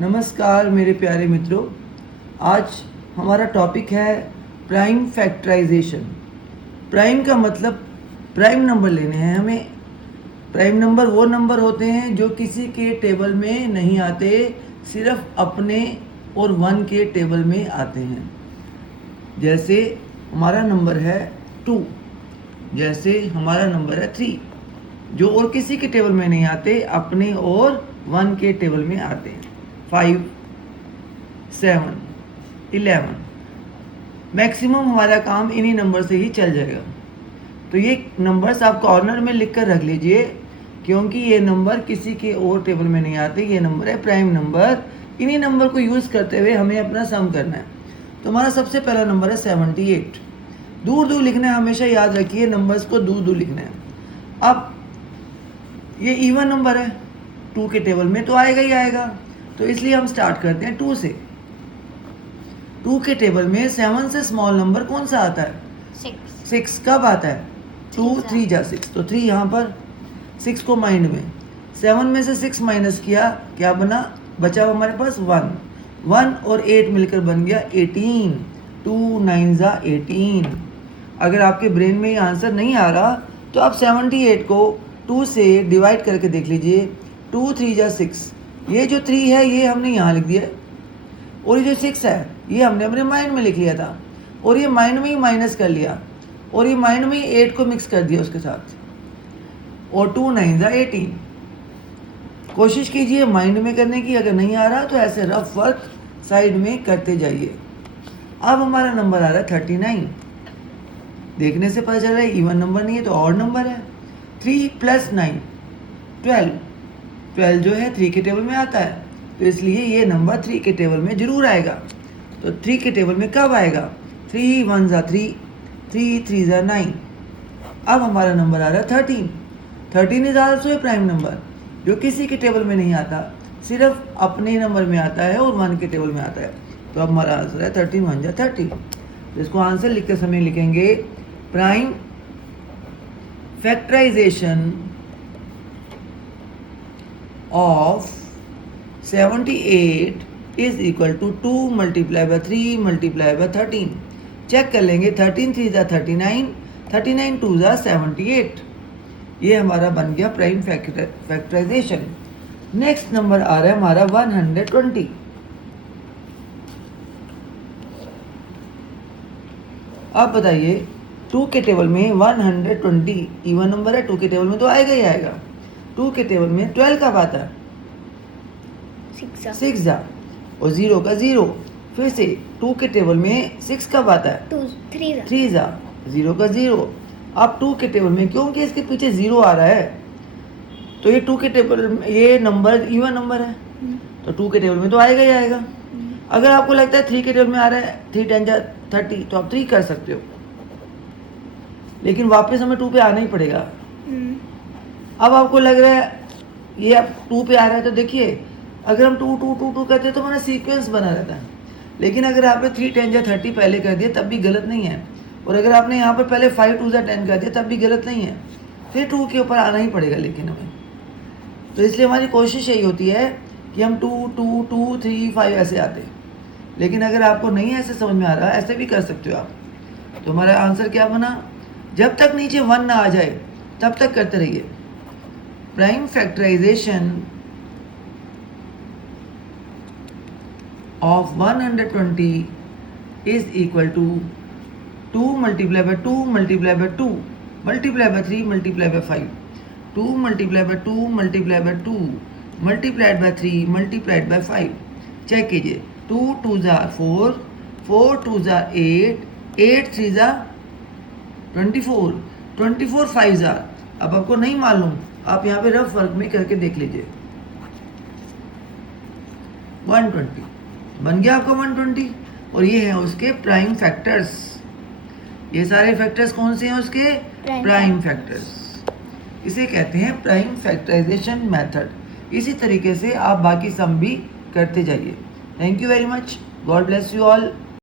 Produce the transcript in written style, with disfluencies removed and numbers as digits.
नमस्कार मेरे प्यारे मित्रों, आज हमारा टॉपिक है प्राइम फैक्टराइजेशन। प्राइम का मतलब प्राइम नंबर लेने हैं हमें। प्राइम नंबर वो नंबर होते हैं जो किसी के टेबल में नहीं आते, सिर्फ अपने और वन के टेबल में आते हैं। जैसे हमारा नंबर है 2, जैसे हमारा नंबर है 3, जो और किसी के टेबल में नहीं आते, अपने और वन के टेबल में आते हैं। 5, 7, 11, मैक्सिमम हमारा काम इन्हीं नंबर से ही चल जाएगा। तो ये नंबर्स आप कॉर्नर में लिख कर रख लीजिए, क्योंकि ये नंबर किसी के और टेबल में नहीं आते। ये नंबर है प्राइम नंबर। इन्हीं नंबर को यूज़ करते हुए हमें अपना सम करना है। तो हमारा सबसे पहला नंबर है 78। दूर दूर लिखना है, हमेशा याद रखिए नंबर्स को दूर दूर लिखना है। अब ये इवन नंबर है, 2 के टेबल में तो आएगा ही आएगा, तो इसलिए हम स्टार्ट करते हैं 2 से। 2 के टेबल में 7 से स्मॉल नंबर कौन सा आता है? 6 कब आता है? 2 3 जा 6, तो 3 यहाँ पर। 6 को माइंड में, 7 में से 6 माइनस किया, क्या बना? बचा हमारे पास 1। 1 और 8 मिलकर बन गया 18। 2 9 जा 18। अगर आपके ब्रेन में ये आंसर नहीं आ रहा तो आप 78 को 2 से डिवाइड करके देख लीजिए। 2 3 जा 6, ये जो 3 है ये हमने यहाँ लिख दिया, और ये जो 6 है ये हमने अपने माइंड में लिख लिया था, और ये माइंड में ही माइनस कर लिया, और ये माइंड में ही 8 को मिक्स कर दिया उसके साथ, और 2 9 जा 18। कोशिश कीजिए माइंड में करने की, अगर नहीं आ रहा तो ऐसे रफ वर्क साइड में करते जाइए। अब हमारा नंबर आ रहा है 39। देखने से पता चल रहा है इवन नंबर नहीं है तो ऑड नंबर है। 3 + 9 12। 12 जो है 3 के टेबल में आता है, तो इसलिए ये नंबर 3 के टेबल में जरूर आएगा। तो 3 के टेबल में कब आएगा? 3 1 जा 3, 3 3 जा 9। अब हमारा नंबर आ रहा है 13। 13 is also a prime number, जो किसी के टेबल में नहीं आता, सिर्फ अपने नंबर में आता है और 1 के टेबल में आता है। तो अब हमारा आंसर है 13 1 जा 30। तो इसको आंसर लिखते समय लिखेंगे prime factorisation of 78 is equal to 2 multiplied by 3 multiplied by 13। Check कर लेंगे, 13 3 जा 39, 39 2 जा 78। ये हमारा बन गया प्राइम फैक्टराइजेशन। नेक्स्ट नंबर आ रहा है हमारा 120। अब बताइए 2 के टेबल में 120 इवन नंबर है, 2 के टेबल में तो आएगा ही आएगा। 2 के टेबल में 12 कब आता है? 6 जा, और 0 का 0। फिर से 2 के टेबल में 6 कब आता है? 3 जा, 0 का 0। अब 2 के टेबल में, क्योंकि इसके पीछे 0 आ रहा है, तो ये 2 के टेबल में ये नंबर इवन नंबर है, तो 2 के टेबल में तो आएगा ही आएगा। अगर आपको लगता है 3 के टेबल में आ रहा है, 3 10 जा 30, तो आप 3 कर सकते हो, लेकिन वापस हमें 2 पे आना ही पड़ेगा। अब आपको लग रहा है ये अब 2 पे आ रहा है, तो देखिए अगर हम 2 2 2 2 करते हैं तो हमारा सीक्वेंस बना रहता है। लेकिन अगर आपने 3 10 जा 30 पहले कर दिया तब भी गलत नहीं है, और अगर आपने यहाँ पर पहले 5 2 जा 10 कर दिया तब भी गलत नहीं है। फिर 2 के ऊपर आना ही पड़ेगा लेकिन हमें। तो इसलिए हमारी कोशिश यही होती है कि हम 2 2 2 3 5 ऐसे आते हैं। लेकिन अगर आपको नहीं ऐसे समझ में आ रहा, ऐसे भी कर सकते हो आप। तो हमारा आंसर क्या बना? जब तक नीचे 1 ना आ जाए तब तक करते रहिए। Prime factorization of 120 is equal to 2 multiplied by 2 multiplied by 2 multiplied by 3 multiplied by 5, 2 multiplied by 2 multiplied by 2 multiplied by 3 multiplied by 5। Check कीजिए, 2 2 जा 4, 4 2 जा 8, 8 3 जा 24, 24 5 जा। अब आपको नहीं मालूम, आप यहाँ पे रफ वर्क में करके देख लीजिए। 120 बन गया आपका 120, और ये है उसके प्राइम फैक्टर्स। ये सारे फैक्टर्स कौन से हैं उसके? Prime factors. इसे कहते हैं प्राइम फैक्टराइजेशन मेथड। इसी तरीके से आप बाकी सम भी करते जाइए। Thank you very much. God bless you all.